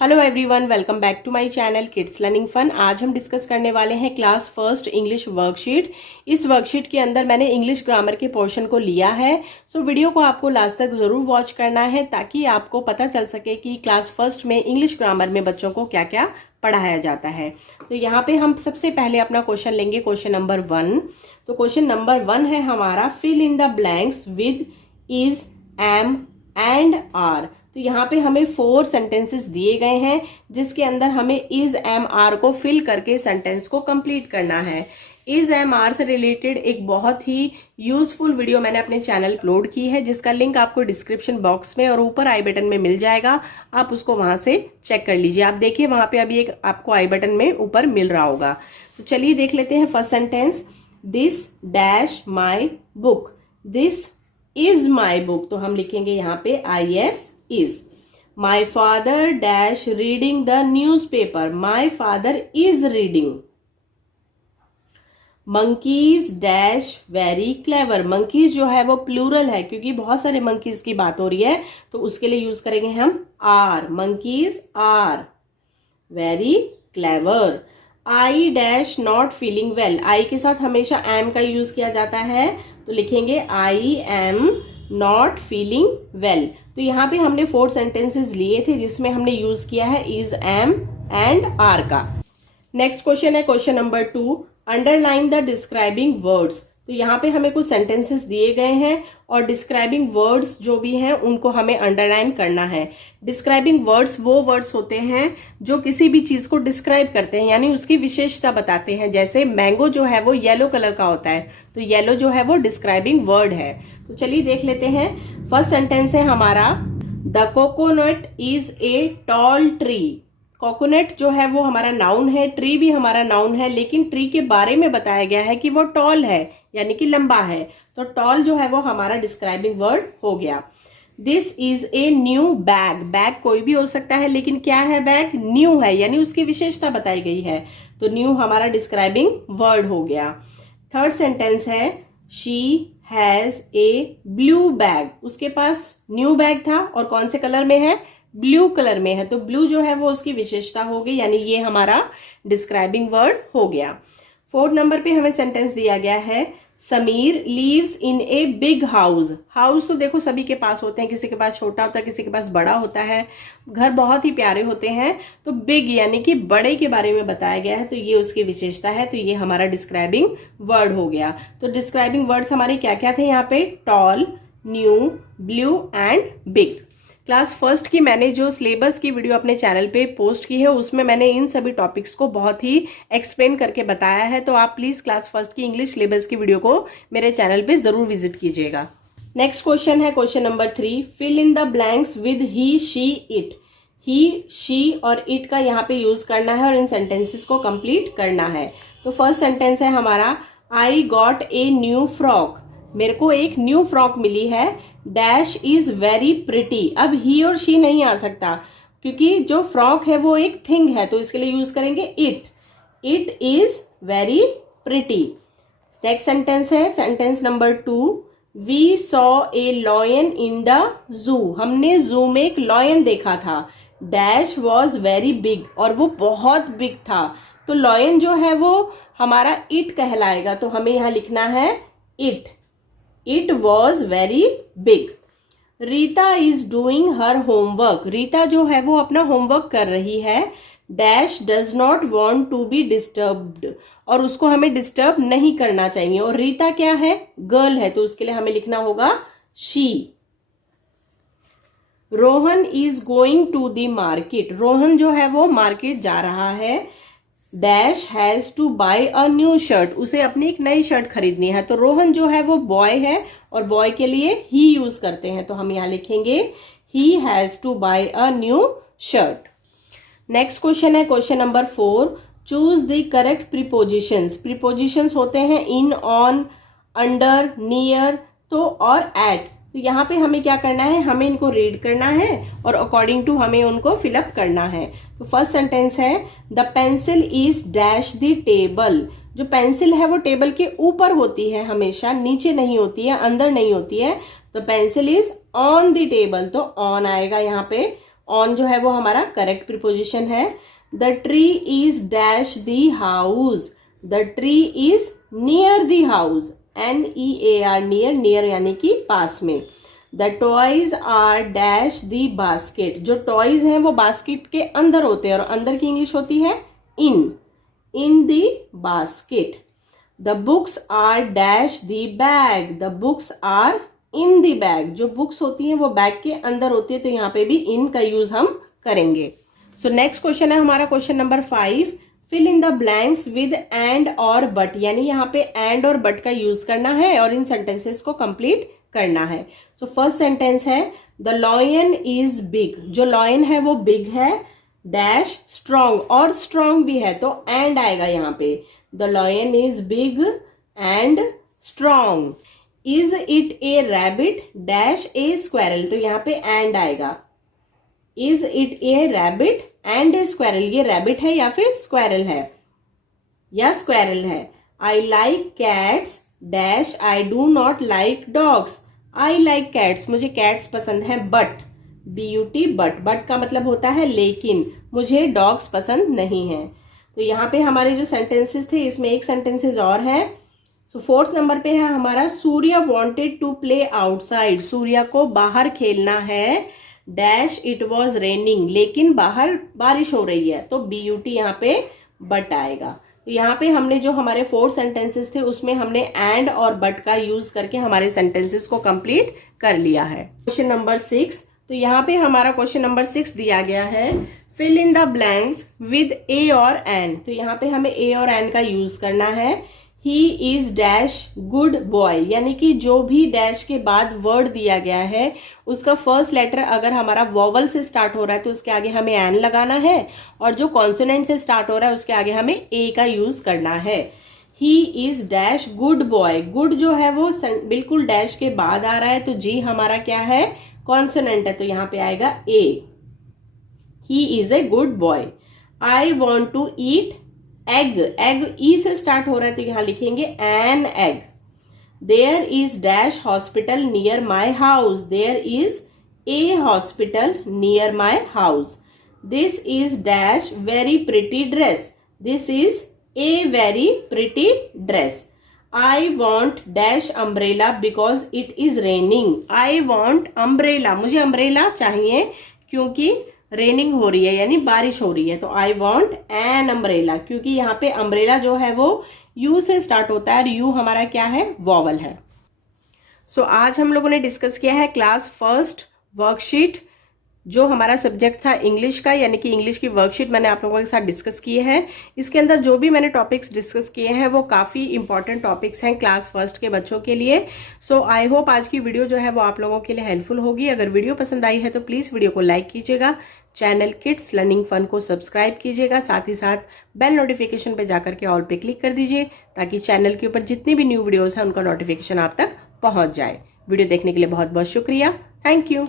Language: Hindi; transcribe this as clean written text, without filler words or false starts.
Hello everyone, welcome back to my channel kids learning fun. आज हम डिस्कस करने वाले हैं क्लास फर्स्ट इंग्लिश वर्कशीट। इस वर्कशीट के अंदर मैंने इंग्लिश ग्रामर के पोर्शन को लिया है। सो वीडियो को आपको लास्ट तक जरूर वॉच करना है ताकि आपको पता चल सके कि क्लास फर्स्ट में इंग्लिश ग्रामर में बच्चों को क्या क्या पढ़ाया जाता है। तो यहाँ पे हम सबसे पहले अपना क्वेश्चन लेंगे, क्वेश्चन नंबर 1। तो क्वेश्चन नंबर 1 है हमारा, fill in the blanks with is, am and are. तो यहाँ पे हमें 4 सेंटेंसेस दिए गए हैं जिसके अंदर हमें इज, एम, आर को फिल करके सेंटेंस को कंप्लीट करना है। इज, एम, आर से रिलेटेड एक बहुत ही यूजफुल वीडियो मैंने अपने चैनल अपलोड की है जिसका लिंक आपको डिस्क्रिप्शन बॉक्स में और ऊपर आई बटन में मिल जाएगा। आप उसको वहां से चेक कर लीजिए। आप देखिए वहां पे अभी एक आपको आई बटन में ऊपर मिल रहा होगा। तो चलिए देख लेते हैं first sentence, this dash my book. This is my book, तो हम लिखेंगे यहाँ पे IS is. My father dash reading the newspaper. My father is reading. Monkeys dash very clever. Monkeys जो है वो प्लूरल है क्योंकि बहुत सारे monkeys की बात हो रही है, तो उसके लिए यूज करेंगे हम are. Monkeys are very clever. I dash not feeling well. I के साथ हमेशा am का यूज किया जाता है, तो लिखेंगे I am not feeling well. तो यहाँ पे हमने 4 सेंटेंसेस लिए थे जिसमें हमने यूज किया है इज, एम एंड आर का। नेक्स्ट क्वेश्चन है question number 2, underline the describing words. तो यहाँ पे हमें कुछ सेंटेंसेस दिए गए हैं और डिस्क्राइबिंग वर्ड्स जो भी हैं उनको हमें अंडरलाइन करना है। डिस्क्राइबिंग वर्ड्स वो वर्ड्स होते हैं जो किसी भी चीज को डिस्क्राइब करते हैं, यानी उसकी विशेषता बताते हैं। जैसे मैंगो जो है वो येलो कलर का होता है, तो येलो जो है वो डिस्क्राइबिंग वर्ड है। तो चलिए देख लेते हैं। फर्स्ट सेंटेंस है हमारा, the coconut is a tall tree. Coconut जो है वो हमारा नाउन है, ट्री भी हमारा नाउन है, लेकिन ट्री के बारे में बताया गया है कि वो टॉल है यानी कि लंबा है। तो टॉल जो है वो हमारा डिस्क्राइबिंग वर्ड हो गया। This is a new bag. Bag कोई भी हो सकता है, लेकिन क्या है, बैग न्यू है यानी उसकी विशेषता बताई गई है, तो न्यू हमारा डिस्क्राइबिंग वर्ड हो गया। थर्ड सेंटेंस है, she has a blue bag. उसके पास न्यू बैग था और कौन से कलर में है, ब्लू कलर में है, तो ब्लू जो है वो उसकी विशेषता हो गई, यानी ये हमारा डिस्क्राइबिंग वर्ड हो गया। 4 नंबर पे हमें सेंटेंस दिया गया है, Sameer leaves in a big house. House तो देखो सभी के पास होते हैं, किसी के पास छोटा होता है, किसी के पास बड़ा होता है, घर बहुत ही प्यारे होते हैं। तो बिग यानी कि बड़े के बारे में बताया गया है, तो ये उसकी विशेषता है, तो ये हमारा डिस्क्राइबिंग वर्ड हो गया। तो डिस्क्राइबिंग वर्ड्स हमारे क्या क्या थे यहाँ पे, tall, new, blue and big. Class first की मैंने जो सिलेबस की वीडियो अपने चैनल पे पोस्ट की है उसमें मैंने इन सभी टॉपिक्स को बहुत ही एक्सप्लेन करके बताया है, तो आप प्लीज क्लास फर्स्ट की इंग्लिश सिलेबस की वीडियो को मेरे चैनल पे जरूर विजिट कीजिएगा। नेक्स्ट क्वेश्चन है question number 3, fill in the blanks with he, she, it. He, she और इट का यहाँ पे यूज करना है और इन सेंटेंसेस को कंप्लीट करना है। तो फर्स्ट सेंटेंस है हमारा, I got a new frock. मेरे को एक न्यू फ्रॉक मिली है, डैश इज वेरी प्रिटी। अब ही और शी नहीं आ सकता क्योंकि जो फ्रॉक है वो एक थिंग है, तो इसके लिए यूज करेंगे it. It is very pretty. Next sentence है sentence number 2, we saw a lion in the zoo. हमने जू में एक लॉयन देखा था, डैश वॉज वेरी बिग, और वो बहुत बिग था, तो लॉयन जो है वो हमारा इट कहलाएगा, तो हमें यहां लिखना है it. It was very big. Rita is doing her homework. रीता जो है वो अपना होमवर्क कर रही है, dash does not want to be disturbed, और उसको हमें डिस्टर्ब नहीं करना चाहिए। और रीता क्या है, गर्ल है, तो उसके लिए हमें लिखना होगा she. Rohan is going to the market. Rohan जो है वो मार्केट जा रहा है, dash has to buy a new shirt. उसे अपनी एक नई शर्ट खरीदनी है, तो रोहन जो है वो बॉय है और बॉय के लिए ही यूज करते हैं, तो हम यहां लिखेंगे he has to buy a new shirt. Next question है question number 4, choose the correct prepositions. Prepositions होते हैं इन, ऑन, अंडर, नियर, तो और एट। तो यहाँ पे हमें क्या करना है, हमें इनको रीड करना है और अकॉर्डिंग टू हमें उनको फिलअप करना है। तो फर्स्ट सेंटेंस है, the pencil is dash the table. जो पेंसिल है वो टेबल के ऊपर होती है, हमेशा नीचे नहीं होती है, अंदर नहीं होती है। The pencil is on the table, तो ऑन आएगा यहाँ पे। ऑन जो है वो हमारा करेक्ट प्रीपोजिशन है। The tree is dash the house, the tree is near the house, NEAR, near, near यानी कि पास में। The toys are dash the basket, जो टॉयज हैं वो बास्केट के अंदर होते हैं और अंदर की इंग्लिश होती है in the basket. The books are dash the bag, the books are in the bag, जो बुक्स होती हैं वो बैग के अंदर होती है, तो यहाँ पे भी इन का यूज हम करेंगे। सो नेक्स्ट क्वेश्चन है हमारा question number 5, fill in the blanks with and और बट, यानी यहाँ पे एंड और बट का यूज करना है और इन सेंटेंसेस को कंप्लीट करना है। सो फर्स्ट सेंटेंस है द लॉयन इज बिग, जो लॉयन है वो बिग है, डैश स्ट्रॉन्ग, और स्ट्रॉन्ग भी है तो एंड आएगा यहाँ पे। The lion is big and strong. Is it A rabbit dash A squirrel, तो यहाँ पे एंड आएगा। Is it A rabbit and A squirrel, ये रैबिट है या फिर स्क्वेरल है, या स्क्वेरल है। I like cats dash I do not like dogs, I like cats, मुझे कैट्स पसंद है, बट BUT बट का मतलब होता है लेकिन, मुझे डॉग्स पसंद नहीं है। तो यहाँ पे हमारे जो सेंटेंसेस थे इसमें एक सेंटेंसेस और है। सो फोर्थ नंबर पे है हमारा Surya wanted to play outside, Surya को बाहर खेलना है, डैश इट वॉज रेनिंग, लेकिन बाहर बारिश हो रही है, तो BUT यहाँ पे बट आएगा। तो यहाँ पे हमने जो हमारे 4 सेंटेंसेस थे उसमें हमने एंड और बट का यूज करके हमारे सेंटेंसेस को कंप्लीट कर लिया है। क्वेश्चन नंबर 6, तो यहाँ पे हमारा क्वेश्चन नंबर 6 दिया गया है, fill in the blanks with a और एन, तो यहाँ पे हमें ए और एन का यूज करना है। He is dash good boy, यानी कि जो भी डैश के बाद वर्ड दिया गया है उसका फर्स्ट लेटर अगर हमारा वॉवल से स्टार्ट हो रहा है तो उसके आगे हमें एन लगाना है, और जो कॉन्सोनेंट से स्टार्ट हो रहा है उसके आगे हमें ए का यूज करना है। He is dash good boy, good जो है वो बिल्कुल डैश के बाद आ रहा है, तो जी हमारा क्या है, कॉन्सोनेंट है, तो यहाँ पे आएगा a. He is a good boy. I want to eat egg, egg E से स्टार्ट हो रहा है तो यहां लिखेंगे an egg. There is dash hospital near my house, there is a hospital near my house. This is dash very pretty dress, this is a very pretty dress. I want dash umbrella because it is raining, I want umbrella, मुझे अम्ब्रेला चाहिए क्योंकि रेनिंग हो रही है यानी बारिश हो रही है, तो आई वॉन्ट एन अम्ब्रेला, क्योंकि यहाँ पे अम्ब्रेला जो है वो यू से स्टार्ट होता है और यू हमारा क्या है, वॉवल है। सो आज हम लोगों ने डिस्कस किया है क्लास फर्स्ट वर्कशीट, जो हमारा सब्जेक्ट था इंग्लिश का, यानी कि इंग्लिश की वर्कशीट मैंने आप लोगों के साथ डिस्कस किए हैं। इसके अंदर जो भी मैंने टॉपिक्स डिस्कस किए हैं वो काफ़ी इंपॉर्टेंट टॉपिक्स हैं क्लास फर्स्ट के बच्चों के लिए। सो आई होप आज की वीडियो जो है वो आप लोगों के लिए हेल्पफुल होगी। अगर वीडियो पसंद आई है तो प्लीज़ वीडियो को लाइक कीजिएगा, चैनल किड्स लर्निंग फन को सब्सक्राइब कीजिएगा, साथ ही साथ बेल नोटिफिकेशन पे जाकर के ऑल पे क्लिक कर दीजिए ताकि चैनल के ऊपर जितनी भी न्यू वीडियोज़ हैं उनका नोटिफिकेशन आप तक पहुँच जाए। वीडियो देखने के लिए बहुत बहुत शुक्रिया, थैंक यू।